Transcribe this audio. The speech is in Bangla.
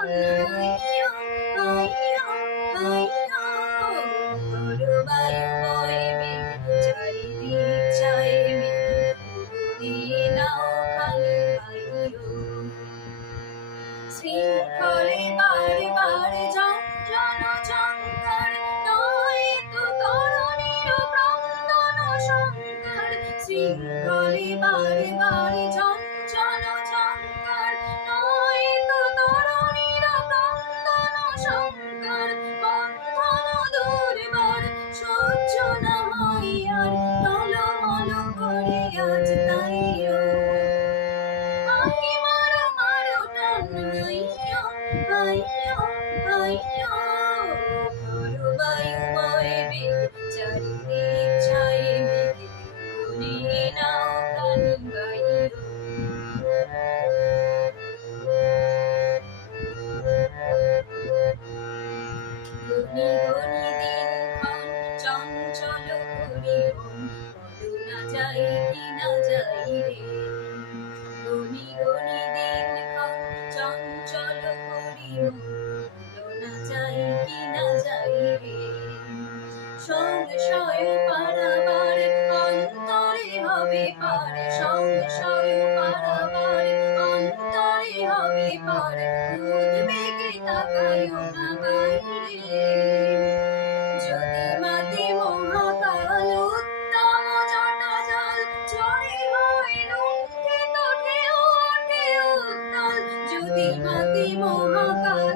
হাইয়ো হাইয়ো হাইয়ো বায়ু বয়ে বেগে চারিদিক চায়ে মেঘে দিয়ে নাও খানি বাইও শৃঙ্খলে বারে বারে ঝঞ্ঝন ঝঙ্কার নয় তো তরণীর ক্রন্দন শঙ্কর শৃঙ্খলে বারে বারে ঝঞ্ঝন ঝঙ্কার নয় তো তরণীর ক্রন্দন শঙ্কর বন্ধন দুর্বার সহ্য না হয় আর টলমল করে আজ তাইও মারো মারো টান হাইয়ো হাইয়ো হাইয়ো বায়ু বয়ে বেগে চারিদিক ছায়ে মেঘে গুনে নাও খানি বাইও গনি গনি দিনক্ষণ চঞ্চল করি মন বলো না যাই কি না যাই রে গনি গনি দিনক্ষণ চঞ্চল করি মন বলো না যাই কি না যাই রে সংশয় পারাবার অন্তরে হবে পার সংশয় পারাবার অন্তরে হবে পার উদ্বেগে তাকায়ও না বাইরে যদি মাতে মহাকাল উত্তম জটা জল ঝড়ে হয় লুণ্ঠিত ঢেউ ওঠে উত্তাল যদি মাতে মহাকাল